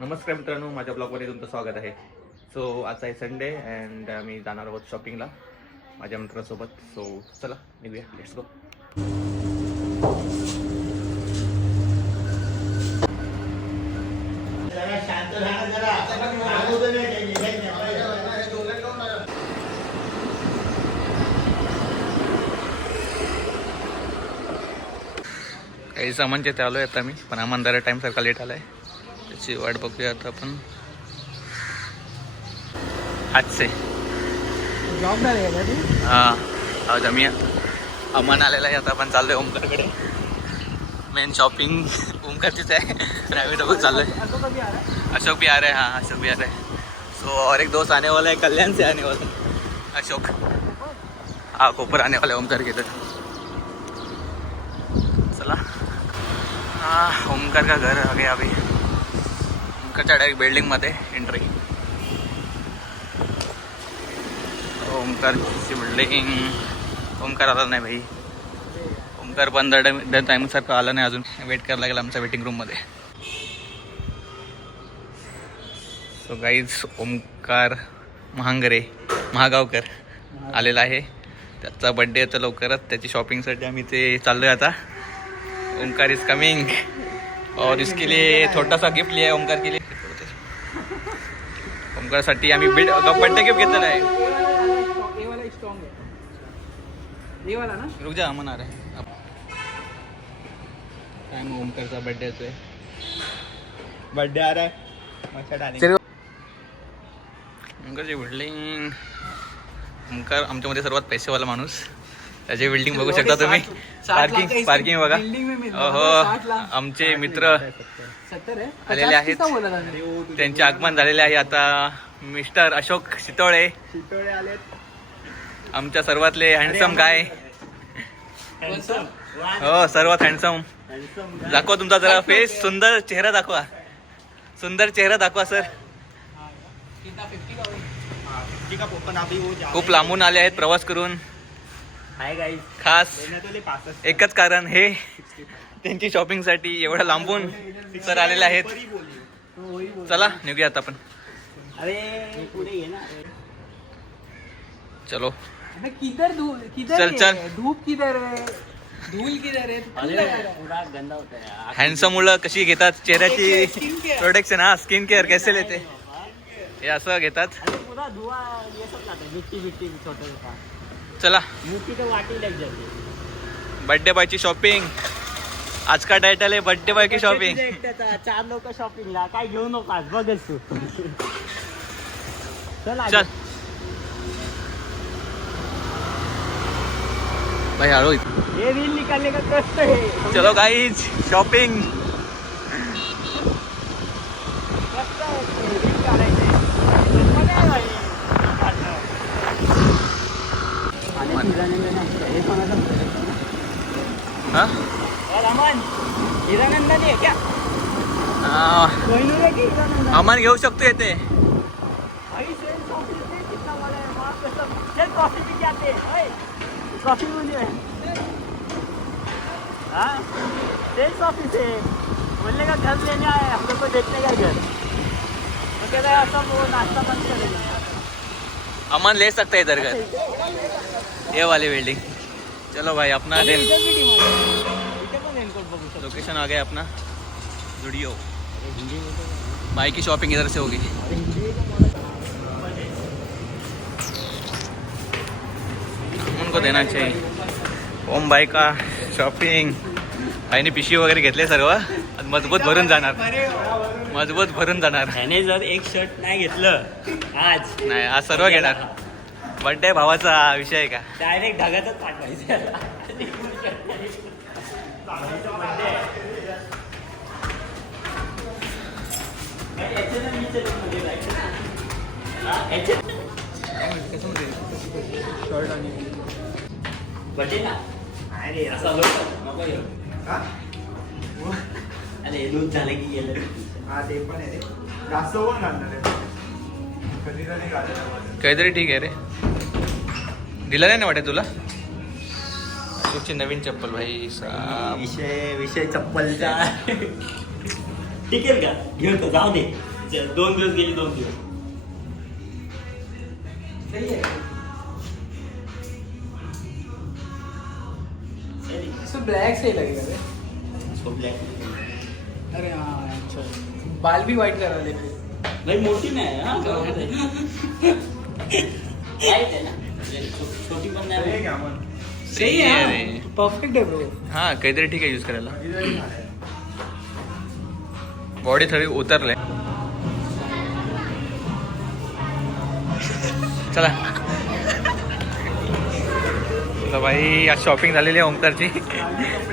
नमस्कार मित्रांनो, माझ्या ब्लॉगमध्ये तुमचं स्वागत आहे. सो आज आहे संडे अँड आम्ही जाणार आहोत शॉपिंगला माझ्या मित्रासोबत. सो चला निघूया, लेट्स गो. काही सामानचे ते आलो आहे आता मी, पण आम्हाला जरा टाईम सारखा लेट आला आहे. त्याची वाट बघूया आता आपण. आजचे हां आज आम्ही अमन आलेला आहे. आता आपण चाललो आहे ओमकारकडे. मेन शॉपिंग ओमकारचीच आहे. प्रायव्हेट बघून चाललो आहे. अशोक भी आ रहा है. हाँ अशोक भी आ रहा है. सो और एक दोस्त आने वाला है, कल्याण से आने वाला है अशोक. हाँ कोपर आने वाला है ओमकार के इधर. चला हाँ ओमकार का घर आ गया. अभी ओमकारच्या डायरेक्ट बिल्डिंगमध्ये एंट्री. ओमकारची बिल्डिंग. ओमकार आला नाही भाई. ओमकार पण दर टाईमसारखं आला नाही अजून. वेट करायला लागेल आमच्या वेटिंग रूममध्ये. सो गाईज ओमकार महागावकर आलेला आहे. त्याचा बड्डे आता लवकरच. त्याची शॉपिंगसाठी आम्ही ते चाललो आहे आता. ओमकार इज कमिंग और इसके लिए छोटा सा गिफ्ट लिया है ओमकार के लिए. ओमकारसाठी आम्ही बड्डे गिफ्ट घेतलेला आहे. रुक जा अमन आ रहा है. काय मग ओमकारचा बड्डे आहे. बड्डे आ रहा है. ओमकारची बिल्डिंग. ओमकार आमच्यामध्ये सर्वात पैसेवाला माणूस. त्याची बिल्डिंग बघू शकता तुम्ही. पार्किंग बघा. हो आमचे मित्र आलेले आहेत. त्यांचे आगमन झालेले आहे आता. मिस्टर अशोक शितोळे आलेत. आमच्या सर्वातले हँडसम गाय. हो सर्वात हँडसम. दाखवा तुमचा जरा फेस. सुंदर चेहरा दाखवा. सुंदर चेहरा दाखवा सर. खूप लांबून आले आहेत प्रवास करून. खास एकच कारण हे, त्यांची शॉपिंगसाठी एवढ्या लांबून सर आलेले आहेत. चला निघूया आता आपण. चलो चल धूप किधर है, धूल किधर है. हँडसम मुलं कशी घेतात चेहऱ्याची प्रोटेक्शन. हा स्किन केअर कैसे लेते हे असं घेतात. चला बर्थडे बॉय ची शॉपिंग. आज का टायटल आहे बर्थडे बॉय की शॉपिंग. 4 लोक शॉपिंगला काय घेऊ नका बघच तू. चल भाई हळू. ये रील निकालने का कष्ट है. चलो गाइज शॉपिंग. कष्ट आहे रील काढायचे. हा हिरानंदानी आहे क्या. अमन घेऊ शकतो येते. कॉफी पी जाते. कॉफी मुझे हाँ सेल्स ऑफिस है. बोलने का घर लेने आए हम लोग को देखने का घर. तो कह रहा सब वो नाश्ता बंद करेगा. अमन ले सकता है इधर घर. ये वाली बिल्डिंग. चलो भाई अपना लोकेशन आ गया अपना जुड़ियो. भाई की शॉपिंग इधर से होगी. उनको देना चाहिए. ओम भाई का शॉपिंग. भाईने पिशवी वगैरे घेतले सर्व. मजबूत भरून जाणार. मजबूत भरून जाणार. त्याने जर एक शर्ट नाही घेतलं आज नाही आज सर्व घेणार. बर्थडे भावाचा विषय आहे का. डायरेक्ट ढगातच पाठवायचं. अरे असा नको येऊ. अरे दूध झालं की गेलं. हा ते पण आहे रे. जास्त पण घालणार आहे. कधीतरी घालायला. काहीतरी ठीक आहे रे. दिला नाही ना वाटत तुला. अशोकची नवीन चप्पल भाई. विषय चप्पलचा. टिकेल का घेऊन तो जाऊ दे 2 दिवस गेली 2 दिवस ब्लैक से लगेगा रे इसको ब्लैक अरे हाँ अच्छा बाल भी व्हाइट करा दे भाई मोठी नाही आहे, हा White आहे ना छोटी पण नाही सही है परफेक्ट है ब्रो हा काहीतरी ठीक आहे यूज करायला बॉडी थोडी उतरले चला चला भाई आज शॉपिंग झालेली आहे ओमकारची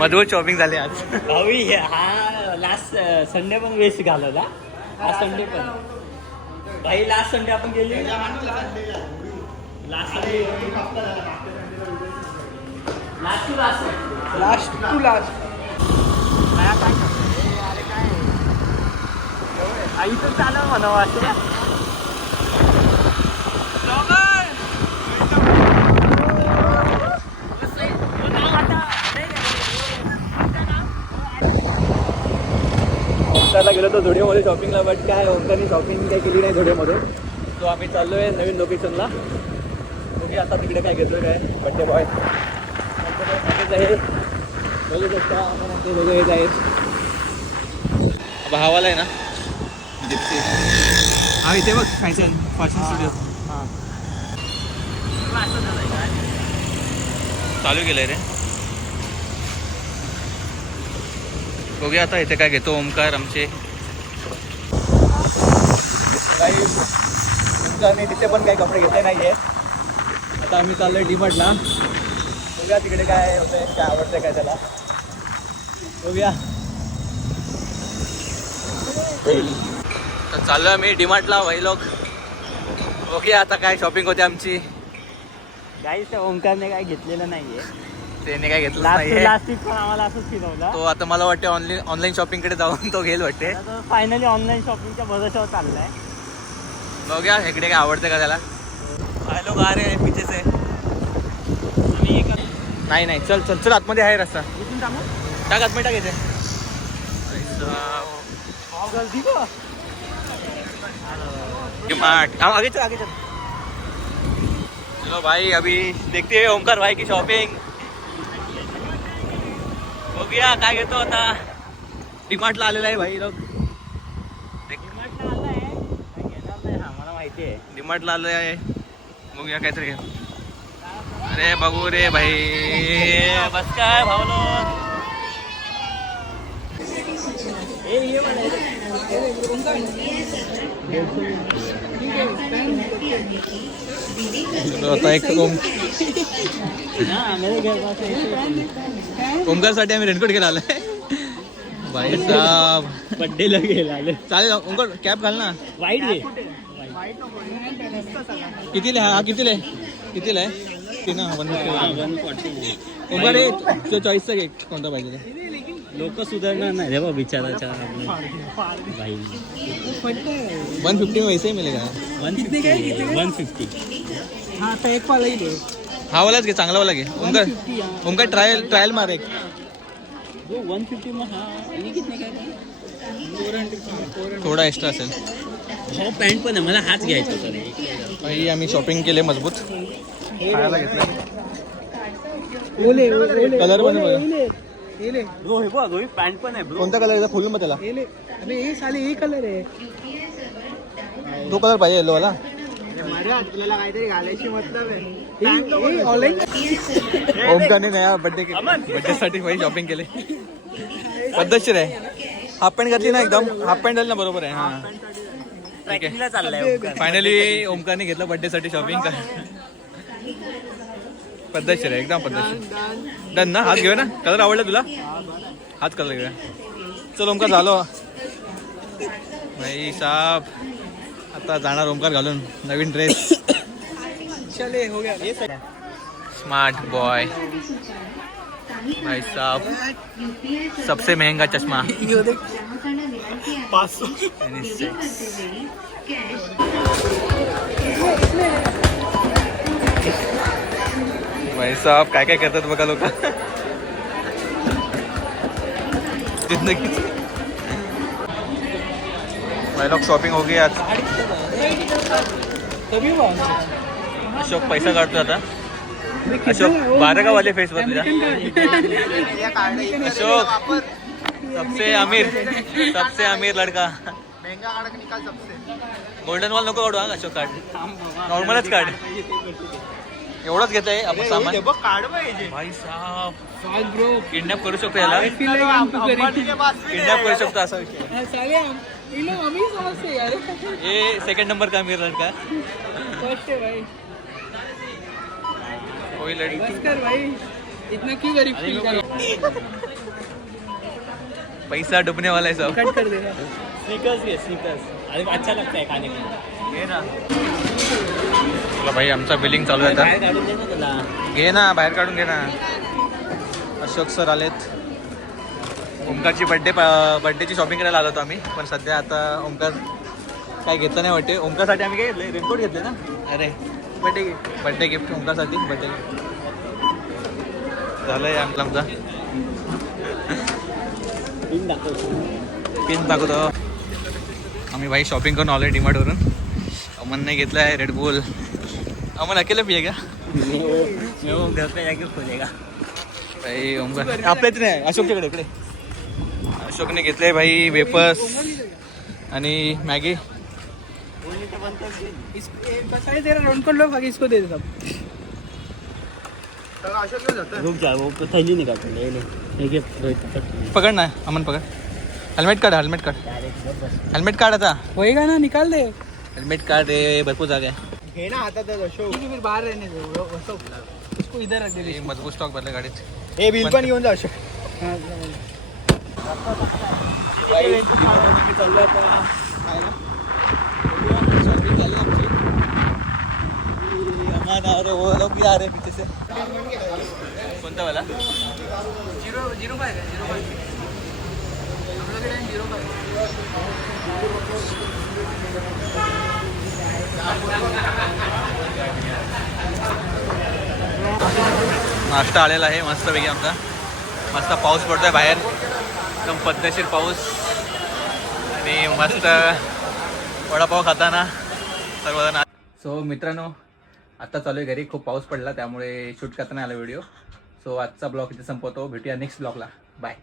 मधून शॉपिंग झाली आज भावी हा लास्ट संडे पण वेस्ट घालवला हा संडे पण भाई लास्ट संडे आपण गेले last Sunday last to last last to last आई तर चालव म्हणावं असं ओमकारला गेलो तो झुडिओमध्ये शॉपिंगला बट काय ओमकारने शॉपिंग काही केली नाही झुडिओमध्ये तो आम्ही चाललो आहे नवीन लोकेशनला तुम्ही आता तिकडे काय घेतो काय बड्डे बॉय आहे बघू शकता आपण आमचे दोघं येत आहेत भावाला आहे ना जिप्सी हा इथे बघ फॅशन स्टुडिओ चालू केलंय रे बघूया आता इथे काय घेतो ओमकार आमचे काही ओमकारने तिथे पण काही कपडे घेतले नाही आहे आता आम्ही चाललो आहे डीमार्टला बघूया तिकडे काय होतंय काय आवडतंय काय त्याला बघूया तर चाललो आहे मी डीमार्टला भाई लोक बघूया आता काय शॉपिंग होते आमची काहीच ओमकारने काय घेतलेलं नाहीये त्याने काय घेतलं लास्ट नाही लास्ट वीक पण आम्हाला असंच फिरवलं तो आता मला वाटते ऑनलाईन शॉपिंगकडे जाऊन तो घेईल वाटते फायनली ऑनलाईन शॉपिंगच्या भरोशावर चाललाय बघूया इकडे काय आवडते का त्याला हॅलो गा रे पिछे से नाही नाही चल चल चल आतमध्ये आहे रस्ता टाक आतमध्ये टाक इथे डीमार्ट आगे चल आगे चल चलो भाई अभी देखते हैं ओमकार भाई की शॉपिंग हो गया काय घेतो आता डीमार्टला आलेला आहे भाई लोक मला माहिती आहे डीमार्टला आलं आहे बघूया काहीतरी घे अरे बघू रे भाई बस काय भावलो आता एक ओमकारसाठी आम्ही रेनकोट घ्यायला आलोय भाई साहब बड्डे लगेल आले चालेल ओमकार कॅप घाल ना वाईट घे कितीला हा कितीला आहे कितीला आहे ते ना 150 ओमकार रे तो चॉईसचा घे कोणता पाहिजे लोक सुधारणार नाही रे बा बिचाराच्या भाई 150 में वैसे ही मिलेगा 150 हाँ तो एक वाला ही ले हा वालाच घे चांगला वाला घे ओमकार ओमकार ट्रायल मार एक 150 में हा ये कितने का थोडा एक्स्ट्रा असेल हो पॅन्ट पण आहे मला हाच घ्यायचा होता रे भाई आम्ही शॉपिंग केले मजबूत खायला घेतलं कलर पण ये ले ब्रो हे बघ ही पॅन्ट पण आहे ब्रो कोणता कलर आहे फुल मग त्याला ये ले अबे ये साले ये कलर आहे तो कलर पाहिजे येलो वाला मर्या तुला काहीतरी घालायची मतलब आहे ऑनलाईन ओमकारने नया बर्थडे साठी भाई शॉपिंग केले पद्धतशीर आहे हाफ पॅन्ट घातली ना एकदम हाफ पॅन्ट घातली ना बरोबर आहे हा ठीक आहे चाललाय फायनली ओमकारने घेतलं बर्थडे साठी शॉपिंग कर पद्धतशीर आहे एकदम पद्धतशीर डन ना हाच घेऊया ना कलर आवडला तुला हाच कलर घेऊया चल ओमकार झालो भाई साहब आता जाणार ओमकार घालून नवीन ड्रेस चले हो गया स्मार्ट बॉय भाई साहब सबसे महंगा चश्मा 500 भाई साहब काय काय करतात बघा लोक जिंदगी भाई लोग शॉपिंग हो गई आज. अशोक पैसा काढतोय आता. अशोक 12 का वाले फेस वर तुझ्या. अशोक सबसे अमीर लड़का. महंगा काढ निकाल सबसे. गोल्डन वॉल नको काढू हा अशोक कार्ड. नॉर्मलच कार्ड. एवढंच घेत आहे आपण सामान. काढ पाहिजे. भाई साहब किडनॅप करू शकतो याला. किडनॅप करू शकतो असा विषय. ये सेकंड नंबर का अमीर लड़का. कोई लड़की इतना क्यों गरीब फील कर रहा है? पैसा डुबने वाला है सब. कट कर देगा. स्नीकर्स घे स्नीकर्स. अरे अच्छा लगता है खाने में. घे ना. चला भाई आमचा बिलिंग चालू आहे आता. काढून दे ना तुला. घे ना बाहेर काढून घे ना. अशोक सर आलेत. ओमकारची बड्डेची शॉपिंग करायला आलो होतो आम्ही. पण सध्या आता ओमकार काय घेतलं नाही वाटते. ओमकारसाठी आम्ही काय घेतलं रेनकोट घेतले ना. अरे बड्डे गिफ्ट ओमकारसाठी. बड्डे झालंय आमचा. पिन दाखवतो. आम्ही भाई शॉपिंग करून आलोय डीमार्ट वरून. अमन नाही घेतला आहे रेडबुल. अमन अकेले पिये का. घर पे जाके खोलेगा. भाई ओमकार आपल्याच नाही अशोकच्याकडे इकडे. अशोकने घेतले भाई वेपर्स आणि मॅगी. तेरा रनकोट लोग आगे इसको दे दे सब. रुक जा वो थैली निकाल ले ले. पकड ना अमन पकड. हेल्मेट काढ. हेल्मेट काढ आता. होएगा ना निकाल दे. हेल्मेट काढ रे भरपूर जागा आहे. घे ना हातात अशोक. ठीक है फिर बाहर रहने दो. उसको इधर रख दे. मजबूत स्टॉक भरला गाडीत. हे बिल पण घेऊन जा अशोक. कोणता वाला. 0. नाश्ता आलेला आहे मस्तपैकी आमचा. मस्त पाऊस पडतोय बाहेर. एकदम पद्धतशीर पाऊस आणि मस्त वडापाव खाताना सर्वजण. सो मित्रांनो आता चालू आहे घरी. खूप पाऊस पडला त्यामुळे शूट करता नाही आला व्हिडिओ. सो आजचा ब्लॉग इथे संपवतो. भेटूया नेक्स्ट ब्लॉगला. बाय.